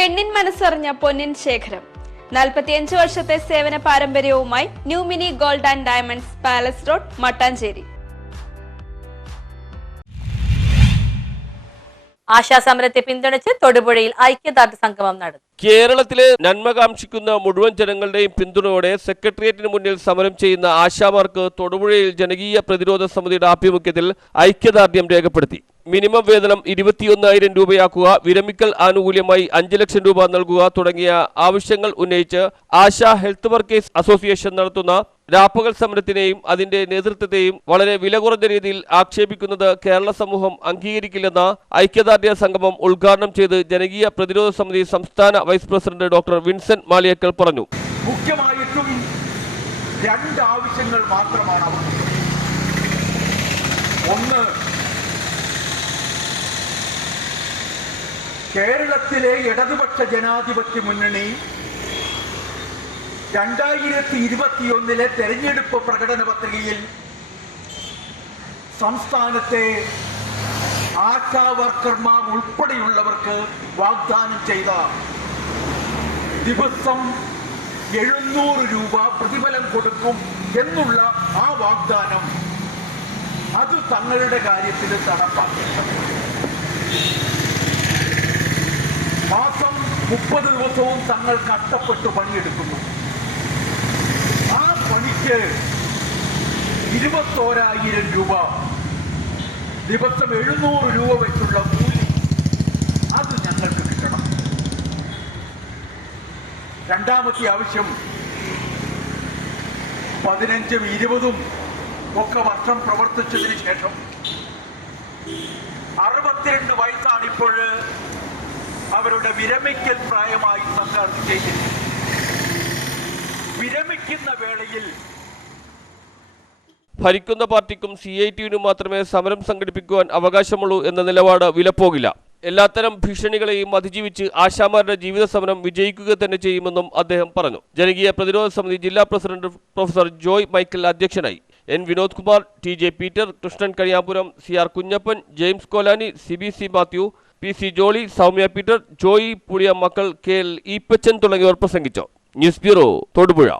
പെണ്ണിൻ മനസ്സറിഞ്ഞ പൊന്നിൻ ശേഖരം 45 വർഷത്തെ സേവന പാരമ്പര്യവുമായി new mini gold and diamonds palace road Mattancherry. ആശാസമരത്തെ പിന്തുണച്ച് തൊടുപുഴയിൽ ഐക്യദാർഢ്യ സംഗമം നടന്നു. കേരളത്തിലെ നന്മ കാംക്ഷിക്കുന്ന മുഴുവൻ ജനങ്ങളുടെയും പിന്തുണയോടെ സെക്രട്ടേറിയറ്റിന് മുന്നിൽ സമരം ചെയ്യുന്ന ആശാമാർക്ക് തൊടുപുഴയിൽ ജനകീയ പ്രതിരോധ സമിതിയുടെ ആഭിമുഖ്യത്തിൽ ഐക്യദാർഢ്യം രേഖപ്പെടുത്തി. മിനിമം വേതനം 21,000 രൂപയാക്കുക, വിരമിക്കൽ ആനുകൂല്യമായി 5 ലക്ഷം രൂപ നൽകുക തുടങ്ങിയ ആവശ്യങ്ങൾ ഉന്നയിച്ച് ആശാ ഹെൽത്ത് വർക്കേഴ്സ് അസോസിയേഷൻ നടത്തുന്ന രാപ്പകൽ സമരത്തിനെയും അതിന്റെ നേതൃത്വത്തെയും വളരെ വില കുറഞ്ഞ രീതിയിൽ ആക്ഷേപിക്കുന്നത് കേരള സമൂഹം അംഗീകരിക്കില്ലെന്ന ഐക്യദാർഢ്യ സംഗമം ഉദ്ഘാടനം ചെയ്ത് ജനകീയ പ്രതിരോധ സമിതി സംസ്ഥാന vice president doctor Vincent Maliyekkal പറഞ്ഞു. മുഖ്യമായിട്ടും 2 ആവശ്യങ്ങൾ മാത്രമാണ് അവർക്ക്. ഒന്ന്, കേരളത്തിലെ ഇടതുപക്ഷ ജനാധിപത്യ മുന്നണി 2021 തെരഞ്ഞെടുപ്പ് പ്രകടന പത്രികയിൽ സംസ്ഥാനത്തെ ആശാ വർക്കർമാർ ഉൾപ്പെടെയുള്ളവർക്ക് വാഗ്ദാനം ചെയ്ത ദിവസം 700 രൂപ പ്രതിഫലം കൊടുക്കും എന്നുള്ള ആ വാഗ്ദാനം അത് തങ്ങളുടെ കാര്യത്തിൽ നടപ്പാക്കേണ്ടത്. മാസം 30 ദിവസവും തങ്ങൾ കഷ്ടപ്പെട്ട് പണിയെടുക്കുന്നു. ആ പണിക്ക് 21,000 രൂപ, ദിവസം 700 രൂപ വെച്ചുള്ള കൂലി അത് ഞങ്ങൾക്ക് കിട്ടണം. രണ്ടാമത്തെ ആവശ്യം 15ഉം 20ഉം ഒക്കെ വർഷം പ്രവർത്തിച്ചതിന് ശേഷം 62 വയസ്സാണിപ്പോൾ അവരുടെ വിരമിക്കൽ പ്രായമായി സർക്കാർ നിശ്ചയിച്ചിരിക്കുന്നു. വിരമിക്കുന്ന വേളയിൽ ഭരിക്കുന്ന പാർട്ടിക്കും CITUവിനും മാത്രമേ സമരം സംഘടിപ്പിക്കുവാൻ അവകാശമുള്ളൂ എന്ന നിലപാട് വിലപ്പോകില്ല. എല്ലാത്തരം ഭീഷണികളെയും അതിജീവിച്ച് ആശാമാരുടെ ജീവിത സമരം വിജയിക്കുക തന്നെ ചെയ്യുമെന്നും അദ്ദേഹം പറഞ്ഞു. ജനകീയ പ്രതിരോധ സമിതി ജില്ലാ പ്രസിഡന്റ് പ്രൊഫസർ ജോയ് മൈക്കൽ അധ്യക്ഷനായി. N Vinod Kumar, TJ Peter, Krishnan Kaniyapuram, CR Kunjappan, James Kolani, CBC Mathew, PC Jolly, Soumya Peter, Joy Puliyamakkal, KL Eapachan തുടങ്ങിയവർ പ്രസംഗിച്ചു. News bureau, Thodupuzha.